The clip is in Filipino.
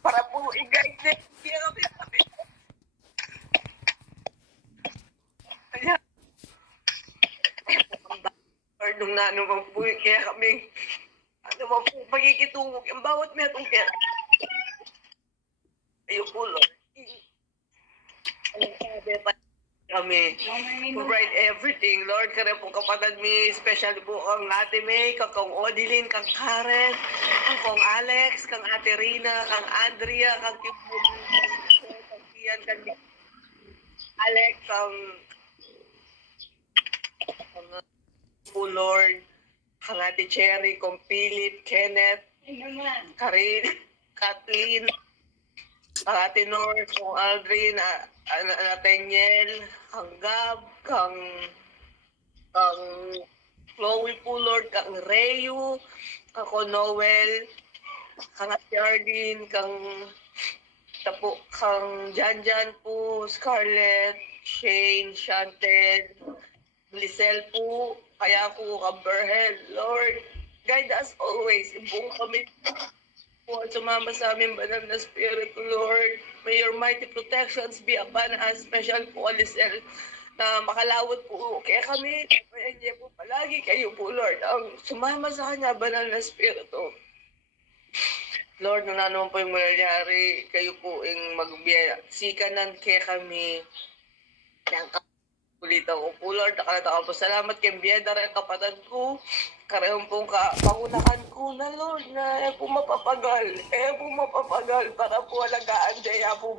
para po i-guide din. Kaya, or nung naman po, kaya kami, ano man po, magkikitungog. Ang bawat may itong kaya, ayun po, Lord. Ang sabi pa kami, provide everything. Lord, kaya po kapatid mi, especially po ang Ate May, kang Odilin, kang Karen, kang Alex, kang Ate Rina, kang Andrea, kang Kian, kang Alex, kang po Lord, kang Ate Cherry, kang Philip, Kenneth, Karin, Kathleen, kang Ate North, kang Aldrin, Nathaniel, kang Gab, kang Chloe po Lord, kang Rayu, kang Noel, kang Ate Arlene, kang Janjan po, Scarlett, Shane, Chantel, Glisel po, kaya po kang Berhel. Lord, guide us always. Ibuong kami po at sumama sa aming banal na Spirit, Lord. May your mighty protections be upon us, special po, Alisel, na makalawot po. Kaya kami, kaya niya po palagi kayo po, Lord, ang sumama sa kanya, banal na Spirito. Lord, nung naman po yung mangyayari, kayo po yung magbiyasikanan kaya kami ng ulitan ko po, Lord. Nakalata po. Salamat kay Bieda rin kapatid ko. Karehong pong pangunahan ko na, Lord, na po mapapagal. Para po alagaan. Daya po